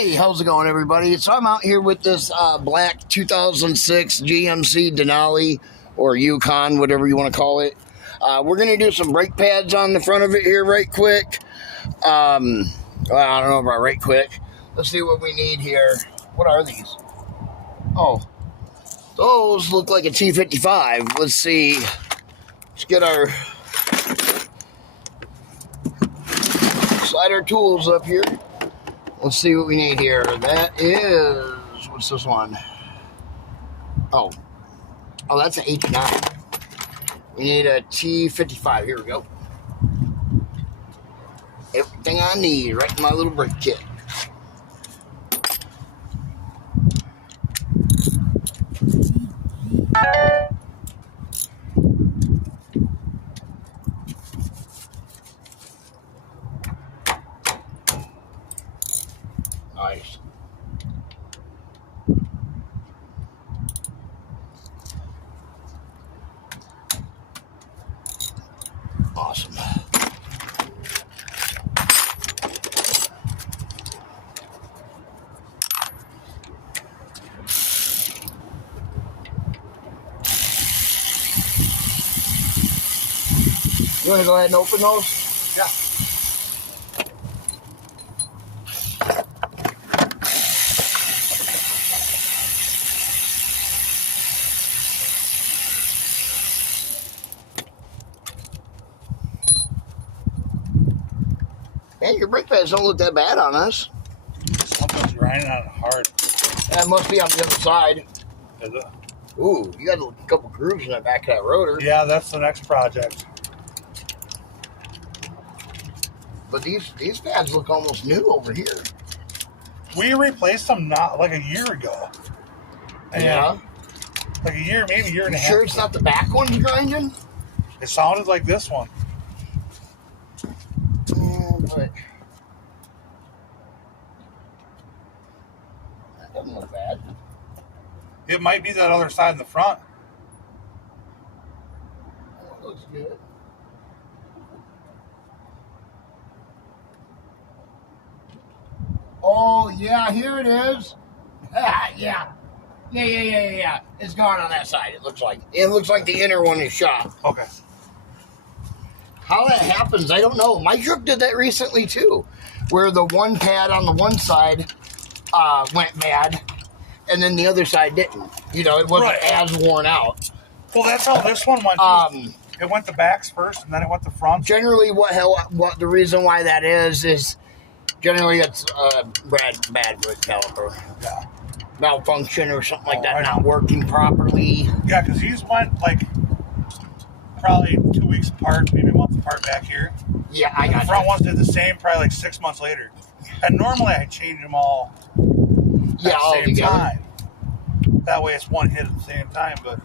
Hey, how's it going, everybody? So I'm out here with this black 2006 GMC Denali or Yukon, whatever you want to call it. We're going to do some brake pads on the front of it here right quick. Well, I don't know about right quick. Let's see what we need here. What are these? Oh, those look like a T55. Let's see. Let's get our slide our tools up here. Let's see what we need here. That is, what's this one? Oh, that's an H9. We need a T55. Here we go. Everything I need right in my little brake kit. Nice. Awesome. You want to go ahead and open those? Yeah. Man, your brake pads don't look that bad on us. Something's grinding on it hard. That must be on the other side. Is it? Ooh, you got a couple grooves in the back of that rotor. Yeah, that's the next project. But these pads look almost new over here. We replaced them not like a year ago. Yeah. Like a year, maybe a year and a half. Sure it's not the back ones grinding? It sounded like this one. But that doesn't look bad. It might be that other side in the front. That looks good. Oh, yeah, here it is. Yeah. Yeah. It's gone on that side, it looks like. It looks like the inner one is shot. Okay. How that happens, I don't know. My truck did that recently, too, where the one pad on the one side went bad, and then the other side didn't. You know, it wasn't as worn out. Well, that's how this one went, too. It went the backs first, and then it went the front. Generally, what the reason why that is generally it's bad brake caliper. Yeah. Malfunction or something like that, not working properly. Yeah, because these went, like, probably 2 weeks apart, maybe a month apart back here. Yeah, I got the front ones did the same probably like 6 months later. And normally I change them all at the same time. That way it's one hit at the same time, but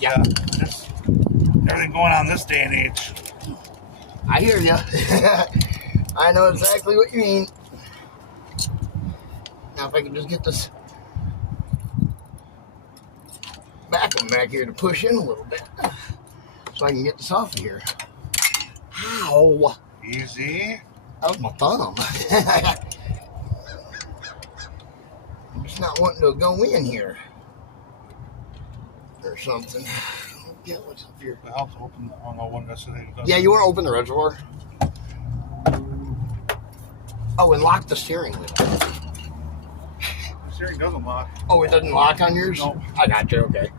yeah, just everything going on this day and age. I hear you. I know exactly what you mean. Now if I can just get this back here to push in a little bit so I can get this off of here. Ow. Easy. That was my thumb. I'm just not wanting to go in here or something. Yeah, what's up here? It helps open the one that's Yeah, you want to open the reservoir? Oh, and lock the steering wheel. The steering doesn't lock. Oh, it doesn't lock on yours? No. I got you, okay.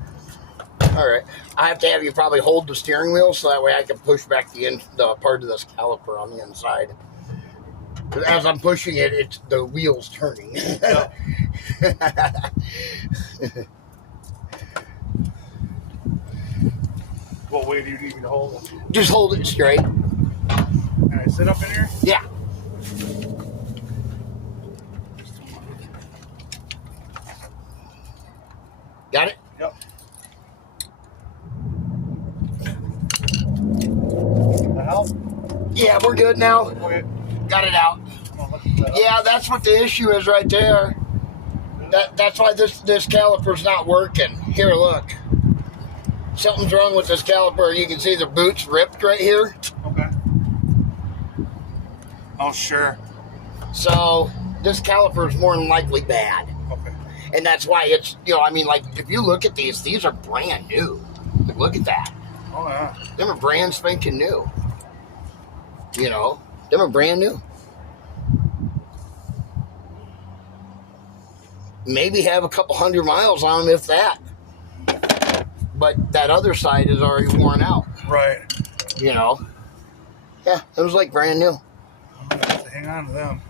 All right. I have to have you probably hold the steering wheel so that way I can push back the part of this caliper on the inside. Because as I'm pushing it, the wheel's turning. Yeah. What way do you need me to hold it? Just hold it straight. Can I sit up in here? Yeah. Got it? Yep. Help? Yeah, we're good now. Okay. Got it out. Yeah, that's what the issue is right there. That's why this caliper's not working. Here, look. Something's wrong with this caliper. You can see the boot's ripped right here. Okay. Oh, sure. So this caliper is more than likely bad. Okay. And that's why it's, I mean, like, if you look at these are brand new. Like, look at that. Oh, yeah. Them are brand spanking new. Them are brand new. Maybe have a couple 100 miles on them, if that. But that other side is already worn out. Right. Yeah, it was like brand new. I'm going to have to hang on to them.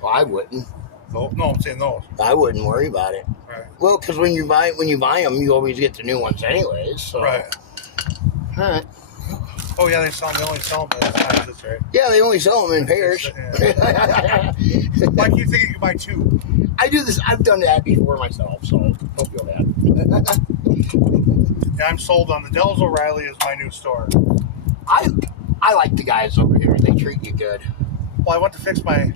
Well, I wouldn't. Oh, no, I'm saying those. I wouldn't worry about it. Right. Well, because when you buy them, you always get the new ones anyways. So. Right. All right. Oh, yeah, they only sell them by the size. That's right. Yeah, they only sell them in pairs. Yeah. Why keep thinking you can buy two? I do this. I've done that before myself, so don't feel bad. Yeah, I'm sold on the Dells O'Reilly is my new store. I like the guys over here. They treat you good. Well, I went to fix my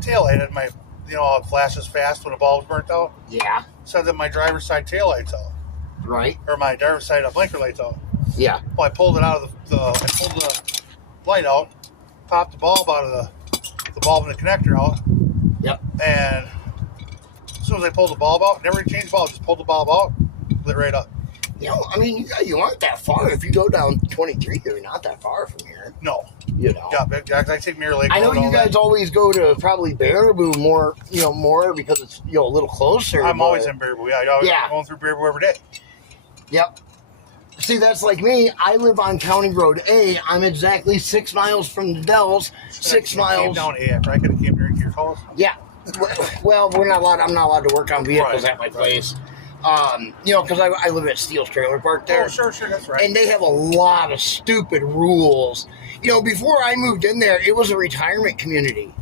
taillight and my, it flashes fast when the bulb's burnt out. Yeah. So that my driver's side tail light's out. Right. Or my driver's side blinker light's out. Yeah. Well, I pulled it out of I pulled the light out, popped the bulb out of the bulb and the connector out. Yep. And as soon as I pulled the bulb out, never changed the bulb, just pulled the bulb out, lit right up. I mean, you aren't that far. If you go down 23, you're not that far from here. No. Yeah, I take Mirror Lake. I know you guys always go to probably Baraboo more because it's a little closer. I'm always in Baraboo. Yeah, I'm going through Baraboo every day. Yep. See, that's like me. I live on County Road A. I'm exactly 6 miles from the Dells. 6 miles. Down A. I could have came here to your house. Yeah. Well, we're not allowed. I'm not allowed to work on vehicles at my place. Because I live at Steele's Trailer Park there. Oh, sure, that's right. And they have a lot of stupid rules. Before I moved in there, it was a retirement community.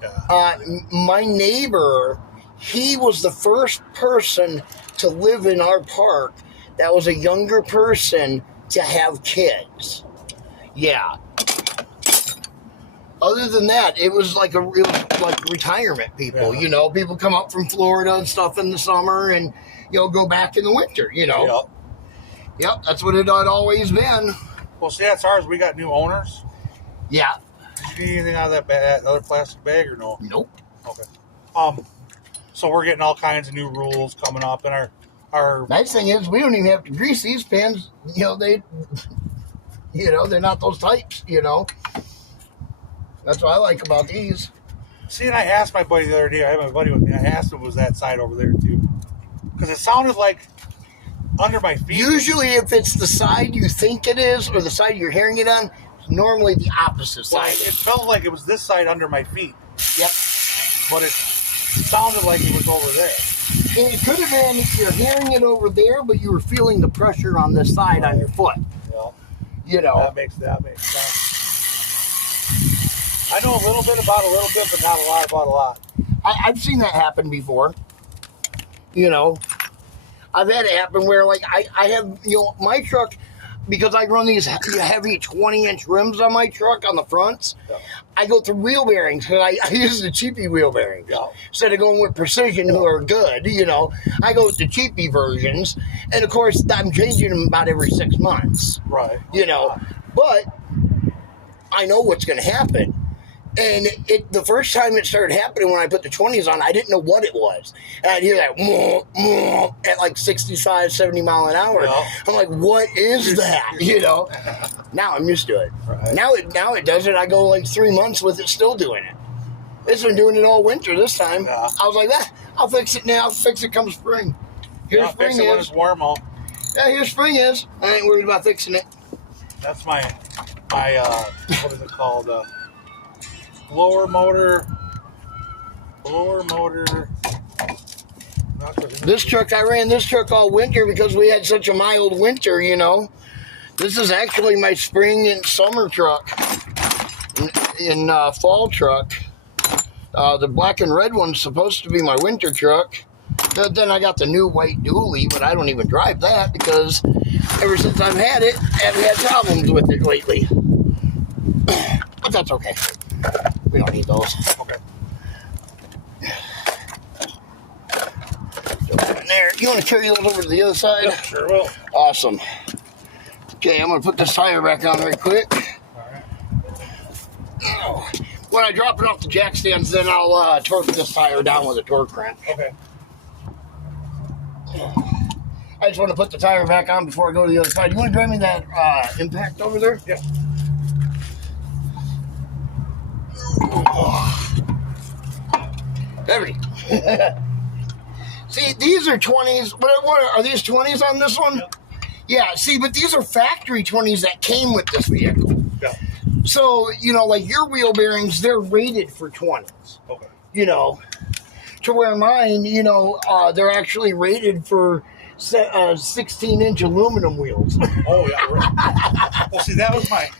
Yeah. My neighbor, he was the first person to live in our park that was a younger person to have kids. Yeah. Other than that, it was like retirement people. Yeah. People come up from Florida and stuff in the summer and go back in the winter. Yep, that's what it had always been. Well, see, that's ours. We got new owners. Yeah. Did you need anything out of that other plastic bag or no? Nope. Okay. So we're getting all kinds of new rules coming up, and our nice thing is we don't even have to grease these pins. They're not those types. That's what I like about these. See, and I asked my buddy the other day. I had my buddy with me. I asked him, was that side over there too? Because it sounded like under my feet. Usually, if it's the side you think it is, or the side you're hearing it on, it's normally the opposite side. Well, it felt like it was this side under my feet. Yep. But it sounded like it was over there. And it could have been you're hearing it over there, but you were feeling the pressure on this side on your foot. Well, That makes sense. I know a little bit about a little bit, but not a lot about a lot. I've seen that happen before. I've had it happen where, like, I have, my truck, because I run these heavy 20-inch rims on my truck on the fronts, I go through wheel bearings because I use the cheapy wheel bearings. Instead of going with Precision, who are good, I go with the cheapy versions. And, of course, I'm changing them about every 6 months. Right. But I know what's going to happen. And the first time it started happening when I put the 20s on, I didn't know what it was. And I'd hear that at like 65, 70 mile an hour. Yeah. I'm like, what is that? Now I'm used to it. Right. Now it does it. I go like 3 months with it still doing it. It's been doing it all winter this time. Yeah. I was like, I'll fix it now. I'll fix it come spring. Here's spring fix it when it's warm out. Yeah, here spring is. I ain't worried about fixing it. That's my what is it called? Blower motor. This truck, I ran this truck all winter because we had such a mild winter, This is actually my spring and summer truck. In fall truck. The black and red one's supposed to be my winter truck. But then I got the new white dually, but I don't even drive that because ever since I've had it, I haven't had problems with it lately. But that's okay. We don't need those. Okay. In there. You want to carry those over to the other side? Yep, sure will. Awesome. Okay, I'm going to put this tire back on right quick. All right. What when I drop it off the jack stands, then I'll torque this tire down with a torque wrench. Okay. I just want to put the tire back on before I go to the other side. You want to drive me that impact over there? Yeah. Heavy. See, these are 20s. What are these 20s on this one? Yep. Yeah, see, but these are factory 20s that came with this vehicle. Yeah. So, you know, like your wheel bearings, they're rated for 20s. Okay. You know, to where mine, you know, they're actually rated for 16-inch aluminum wheels. Oh, yeah. Right. Well, see, that was my...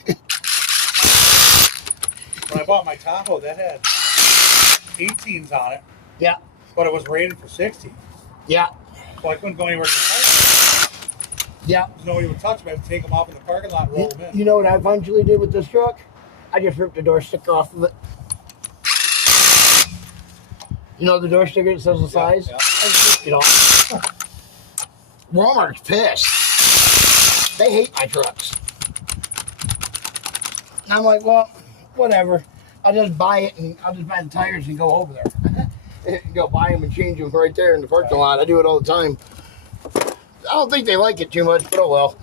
When I bought my Tahoe, that had 18s on it. Yeah. But it was rated for 60. Yeah. So I couldn't go anywhere to the Yeah. nobody would touch them. I had to take them off in the parking lot and roll them in. You know what I eventually did with this truck? I just ripped the door sticker off of it. You know the door sticker that says the size? Yeah. I just ripped it off. Walmart's pissed. They hate my trucks. And I'm like, well, whatever. I'll just buy it and I'll just buy the tires and go over there. Go buy them and change them right there in the parking lot. I do it all the time. I don't think they like it too much, but oh well.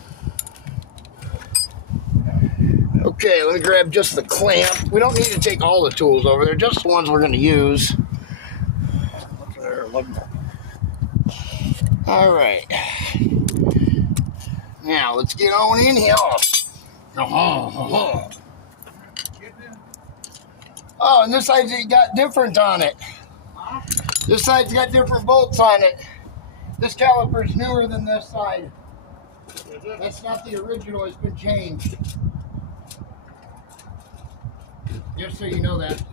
Okay, let me grab just the clamp. We don't need to take all the tools over there, just the ones we're going to use. All right. Now, let's get on in here. Oh, and this side's got different on it. This side's got different bolts on it. This caliper's newer than this side. That's not the original, it's been changed. Just so you know that.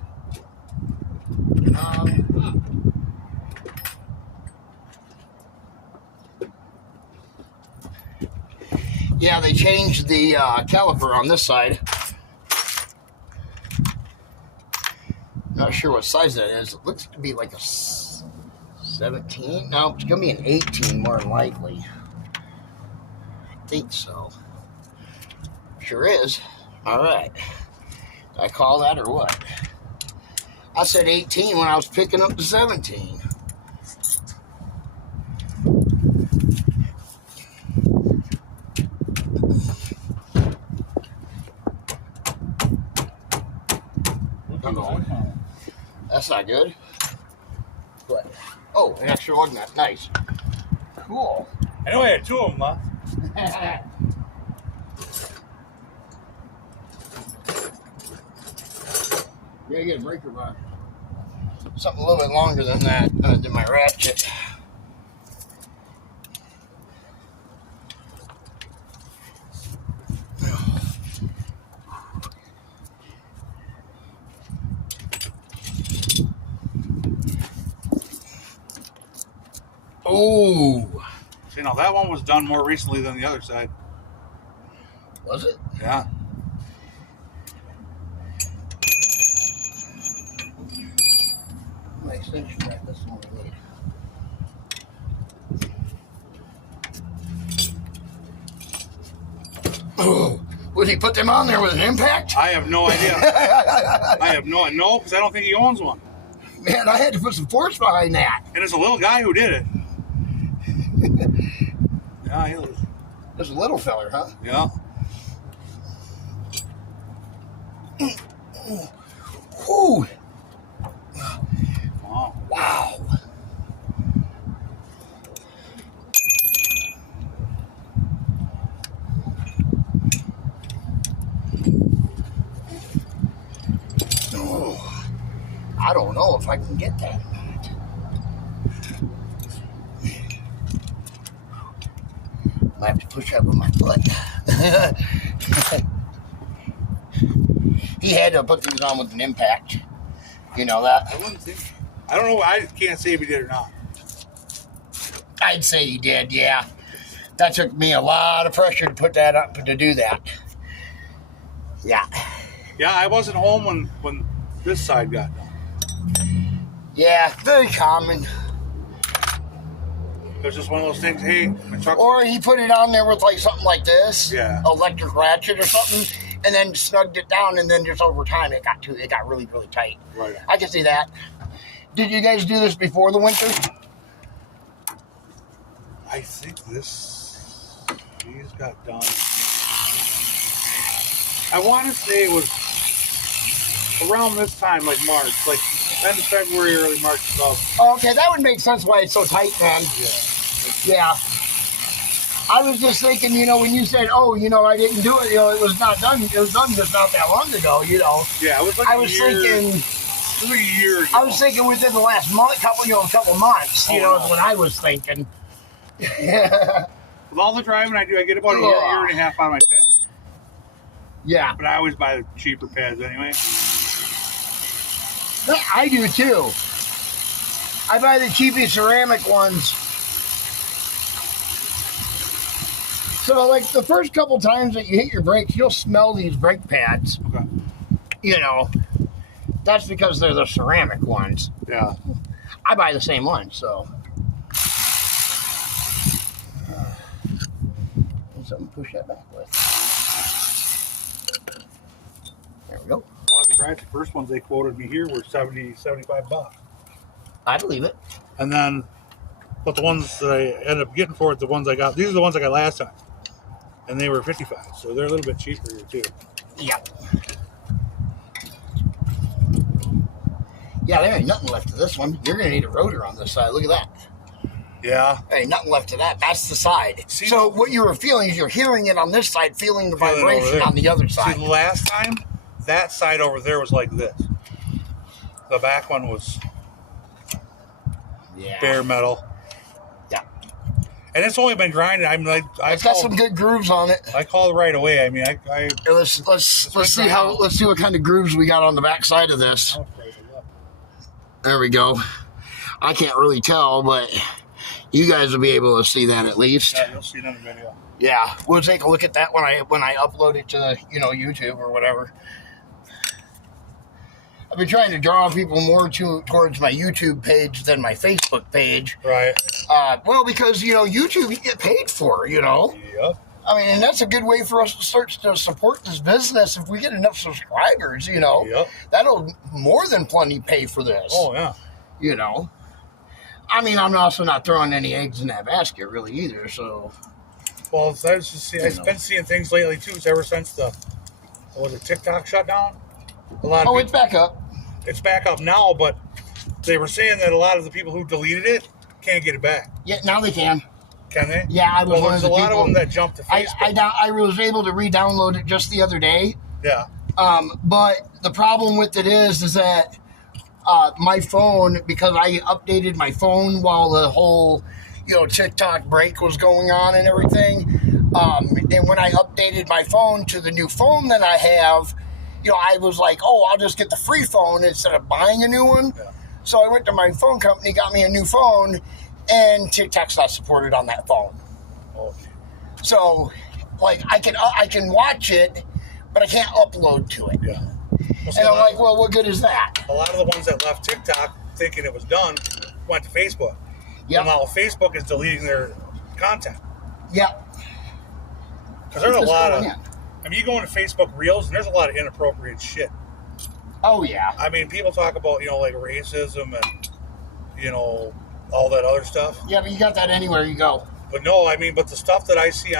Yeah, they changed the caliper on this side. Not sure what size that is. It looks to be like a 17? No, it's going to be an 18 more than likely. I think so. Sure is. All right. Did I call that or what? I said 18 when I was picking up the 17. That's not good. What? Oh, an extra lug nut. Nice. Cool. I know I had two of them, huh? Yeah, you get a breaker bar. Something a little bit longer than that, than my ratchet. Oh. See, now that one was done more recently than the other side. Was it? Yeah. My extension rack, that's the one I need. Oh, would he put them on there with an impact? I have no idea. I have no, because I don't think he owns one. Man, I had to put some force behind that. And it's a little guy who did it. Yeah, he was. There's a little feller, huh? Yeah. Whew. Wow. Wow. Oh, I don't know if I can get that. I have to push up with my foot. He had to put these on with an impact. You know that? I wouldn't think. I don't know. I can't say if he did or not. I'd say he did, yeah. That took me a lot of pressure to put that up, to do that. Yeah. Yeah, I wasn't home when this side got done. Yeah, very common. It was just one of those things, hey, my truck. Or he put it on there with like something like this. Yeah. Electric ratchet or something. and then snugged it down, and then just over time it got really, really tight. Right. I can see that. Did you guys do this before the winter? I think these got done. I want to say it was around this time, like March, like end of February, early March. Oh, okay, that would make sense why it's so tight, then. Yeah. I was just thinking, when you said, "Oh, I didn't do it," it was not done. It was done just not that long ago, Yeah, it was like I was thinking. It was a year ago. I was thinking within the last couple months. Is what I was thinking. With all the driving I do, I get about a year and a half on my pads. Yeah. But I always buy the cheaper pads anyway. I do too. I buy the cheapy ceramic ones. So, like, the first couple times that you hit your brakes, you'll smell these brake pads. Okay. That's because they're the ceramic ones. Yeah. I buy the same ones, so. Something to push that back with. There we go. The first ones they quoted me here were $75. I believe it. And then, but the ones that I ended up getting for it, the ones I got, these are the ones I got last time. And they were $55, so they're a little bit cheaper here too. Yeah. Yeah, there ain't nothing left to this one. You're going to need a rotor on this side. Look at that. Yeah. There ain't nothing left to that. That's the side. See, so what you were feeling is you're hearing it on this side, feeling the vibration on the other side. See, last time, that side over there was like this. The back one was bare metal. Yeah. And it's only been grinding. I mean, it's got some good grooves on it. I called right away. I mean, let's see what kind of grooves we got on the back side of this. There we go. I can't really tell, but you guys will be able to see that at least. Yeah, you'll see it in the video. Yeah, we'll take a look at that when I upload it to YouTube or whatever. I've been trying to draw people more towards my YouTube page than my Facebook page. Right. Well, because YouTube you get paid for. Yep. I mean, and that's a good way for us to start to support this business. If we get enough subscribers, Yep. that'll more than plenty pay for this. Oh yeah. I mean, I'm also not throwing any eggs in that basket really either. So. Well, I've been seeing things lately too. Ever since the TikTok shut down, it's back up. It's back up now, but they were saying that a lot of the people who deleted it can't get it back. Yeah, now they can. Can they? Yeah, I was one of the people. There's a lot of them that jumped to Facebook. I was able to re-download it just the other day. Yeah. But the problem with it is that my phone, because I updated my phone while the whole, TikTok break was going on and everything. And when I updated my phone to the new phone that I have, I was like, I'll just get the free phone instead of buying a new one. Yeah. So I went to my phone company, got me a new phone, and TikTok's not supported on that phone. Oh. So, I can watch it, but I can't upload to it. Yeah. And I'm like, well, what good is that? A lot of the ones that left TikTok thinking it was done went to Facebook. Yeah. Now Facebook is deleting their content. Yeah. Because there's a lot of. I mean, you go into Facebook Reels, and there's a lot of inappropriate shit. Oh, yeah. I mean, people talk about, like racism and, all that other stuff. Yeah, but you got that anywhere you go. But no, I mean, but the stuff that I see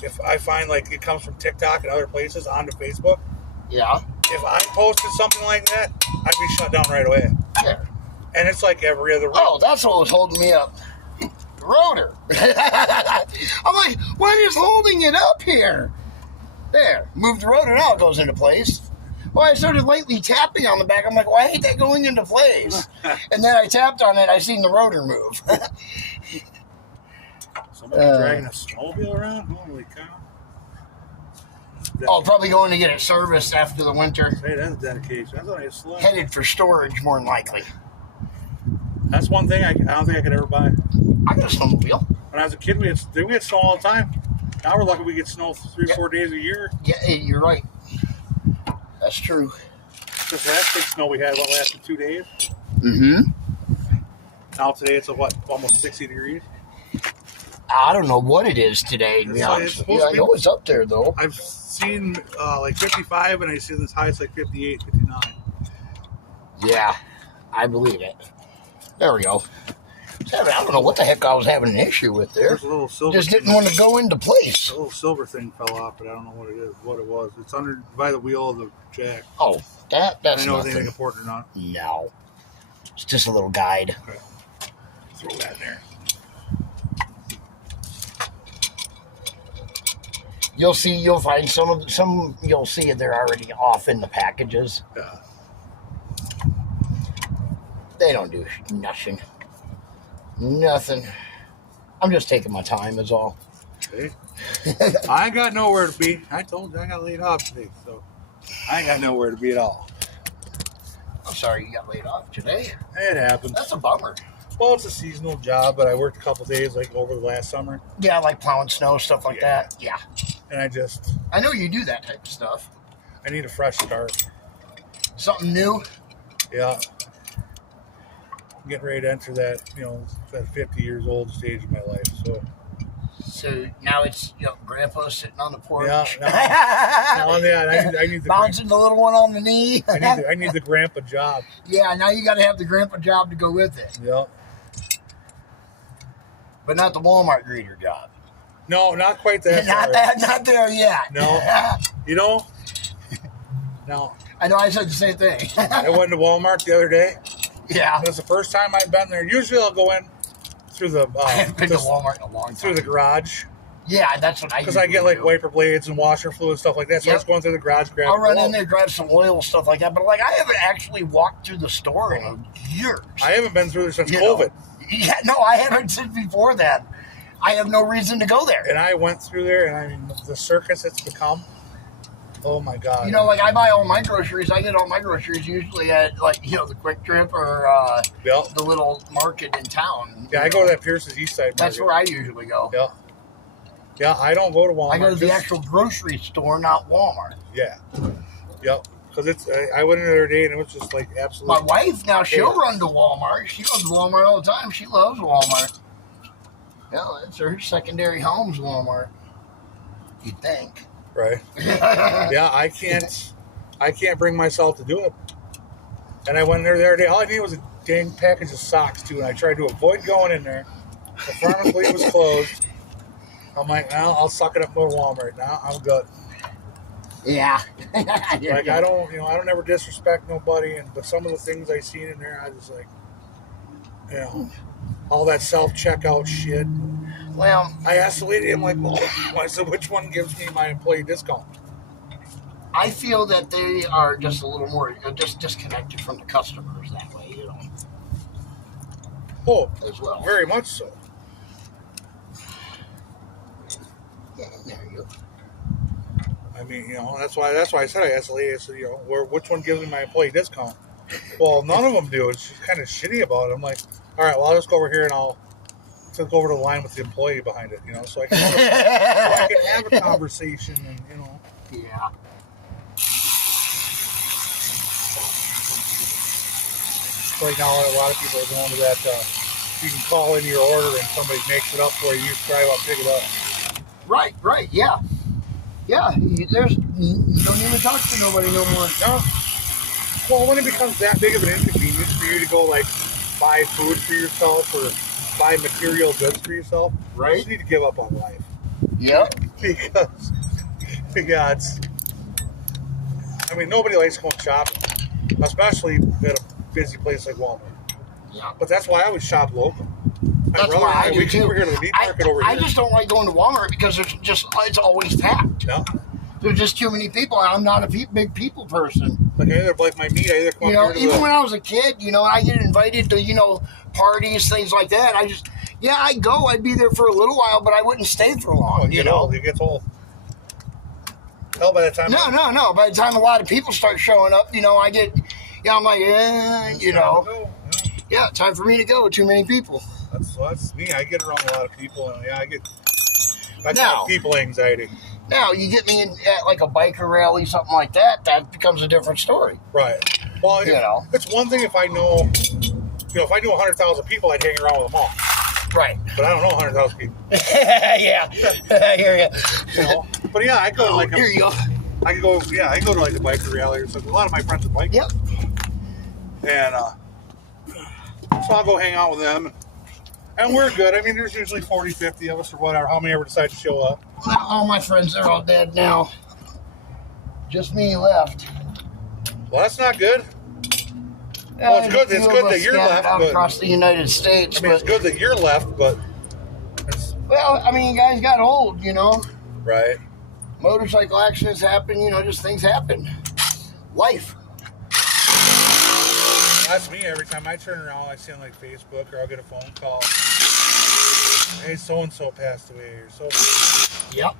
if I find like it comes from TikTok and other places onto Facebook. Yeah. If I posted something like that, I'd be shut down right away. Yeah. And it's like every other week. Oh, that's what was holding me up. The rotor. I'm like, what is holding it up here? There. Move the rotor, now it goes into place. Well, I started lightly tapping on the back. I'm like, why ain't that going into place? And then I tapped on it. I seen the rotor move. Somebody dragging a snowmobile around? Holy cow. Probably going to get it serviced after the winter. Hey, that's dedication. That's only a slow. Headed for storage, more than likely. That's one thing I don't think I could ever buy. I got a snowmobile. When I was a kid, we had snow all the time. Now we're lucky we get snow 3 or 4 days a year. Yeah, you're right. That's true. This last big snow we had lasted 2 days. Mm-hmm. Now today it's almost 60 degrees. I don't know what it is today, to be honest. Yeah, I know it's up there, though. I've seen like 55, and I see this high as like 58, 59. Yeah, I believe it. There we go. I don't know what the heck I was having an issue with there. There's a little silver. Just didn't want to go into place. A little silver thing fell off, but I don't know what it is. What it was. It's under by the wheel of the jack. Oh, that's I know nothing. anything important or not. No, it's just a little guide. Okay. Throw that in there. You'll find some. You'll see they're already off in the packages. Yeah. They don't do nothing. Nothing. I'm just taking my time, is all. Okay. I ain't got nowhere to be. I told you I got laid off today, so I ain't got nowhere to be at all. I'm sorry you got laid off today. It happens. That's a bummer. Well, it's a seasonal job, but I worked a couple days like over the last summer. Yeah, like plowing snow, stuff like that. Yeah. And I know you do that type of stuff. I need a fresh start. Something new. Yeah. I'm getting ready to enter that, that 50 years old stage of my life. So now it's Grandpa sitting on the porch. Yeah. I need the bouncing the little one on the knee. I need the grandpa job. Yeah, now you got to have the grandpa job to go with it. Yeah. But not the Walmart greeter job. No, not quite that. Not there yet. No. No. I know. I said the same thing. I went to Walmart the other day. Yeah. That's the first time I've been there. Usually I'll go in through the I haven't been to Walmart in a long time. through the garage. Yeah, that's what I do. Because I get like wiper blades and washer fluid and stuff like that. So I was going through the garage, I'll run in there, grab some oil, stuff like that. But like, I haven't actually walked through the store in years. I haven't been through there since COVID. Yeah, no, I haven't since before that. I have no reason to go there. And I went through there, and I mean, the circus it's become. Oh my God! Like I buy all my groceries. I get all my groceries usually at the Quick Trip or the little market in town. Yeah, I go to that Pierce's East Side market. That's where I usually go. Yeah. Yeah, I don't go to Walmart. I go to the actual grocery store, not Walmart. Yeah. Yep. Because I went in the other day and it was just like absolutely. My wife now she'll run to Walmart. She goes to Walmart all the time. She loves Walmart. Yeah, it's her secondary home's Walmart. You'd think. Right. Yeah, I can't bring myself to do it. And I went in there the other day. All I needed was a dang package of socks too, and I tried to avoid going in there. The pharmacy was closed. I'm like, well, I'll suck it up to Walmart. Now I'm good. Yeah. Like I don't ever disrespect nobody, but some of the things I seen in there, I was like, all that self-checkout shit. Well, I asked the lady, I'm like, well, I said, which one gives me my employee discount? I feel that they are just a little more just disconnected from the customers that way, Oh, as well. Very much so. Yeah, there you go. I mean, that's why I said I asked the lady, I said, which one gives me my employee discount? Well, none of them do. It's just kind of shitty about it. I'm like, all right, well, I'll just go over here and I'll go over to the line with the employee behind it, so I can have a conversation and, Yeah. Right now, a lot of people are going to that, you can call in your order and somebody makes it up for you. You just drive up, pick it up. Right, yeah. Yeah, you don't even talk to nobody no more. No. Well, when it becomes that big of an inconvenience for you to go, buy food for yourself or buy material goods for yourself, right? You just need to give up on life. Yep. Because, nobody likes going shopping, especially at a busy place like Walmart. Yeah. But that's why I always shop local. That's why I do too. Over here to the meat market over here. I just don't like going to Walmart because it's always packed. No. There's just too many people. I'm not a big people person. Like I either like my meat, I either come up here even when I was a kid, I get invited to, parties, things like that. I'd go. I'd be there for a little while, but I wouldn't stay for long. It gets old. Hell, by the time. No. By the time a lot of people start showing up, I get, I'm like, yeah, time for me to go. Too many people. That's me. I get around a lot of people, and I get people anxiety. Now, you get me at like a biker rally, something like that, that becomes a different story. Right. Well, it's one thing if I know, if I knew 100,000 people, I'd hang around with them all. Right. But I don't know 100,000 people. Yeah. Here you go. You know? But yeah, I go to like here you go. I go to like a biker rally or something. A lot of my friends are bikers. Yep. And so I'll go hang out with them. And we're good. I mean, there's usually 40, 50 of us or whatever, how many ever decide to show up. All my friends are all dead now. Just me left. Well, that's not good. Well, it's good. It's good that you're left, out but across the United States. I mean, it's good that you're left, but well, I mean, you guys got old, you know. Right. Motorcycle accidents happen, you know, just things happen. Life. That's me. Every time I turn around, I see on like Facebook, or I'll get a phone call. Hey, so and so passed away, or so. Yep.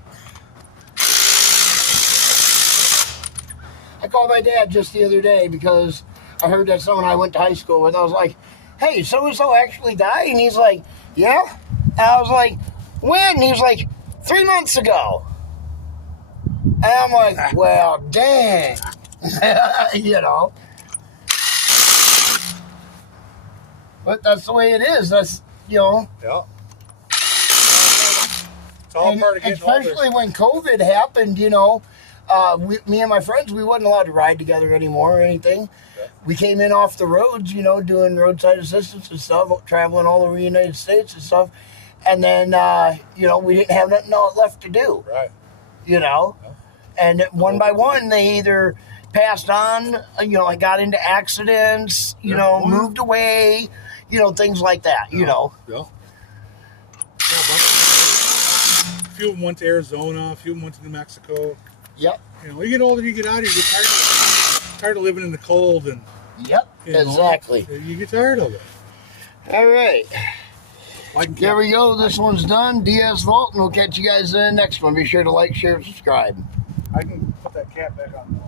I called my dad just the other day because I heard that someone I went to high school with. I was like, "Hey, so and so actually died," and he's like, "Yeah." And I was like, "When?" And he was like, 3 months ago. And I'm like, "Well, dang," you know. But that's the way it is. That's, you know. Yeah. It's all part of getting especially older. when COVID happened, you know. Me and my friends, we wasn't allowed to ride together anymore or anything. Yeah. We came in off the roads, you know, doing roadside assistance and stuff, traveling all over the United States and stuff. And then, you know, we didn't have nothing else left to do. Right. You know. Yeah. And one by one, they either passed on, you know, like got into accidents, you know, moved away, you know, things like that, you know. Yeah. A few of them went to Arizona, a few of them went to New Mexico. Yep. You know, you get older, you get out of here, you get tired of living in the cold, and Yep. you know, Exactly. you get tired of it. All right. Like, There we go. This one's done. DS Vault, and we'll catch you guys in the next one. Be sure to like, share, subscribe. I can put that cap back on.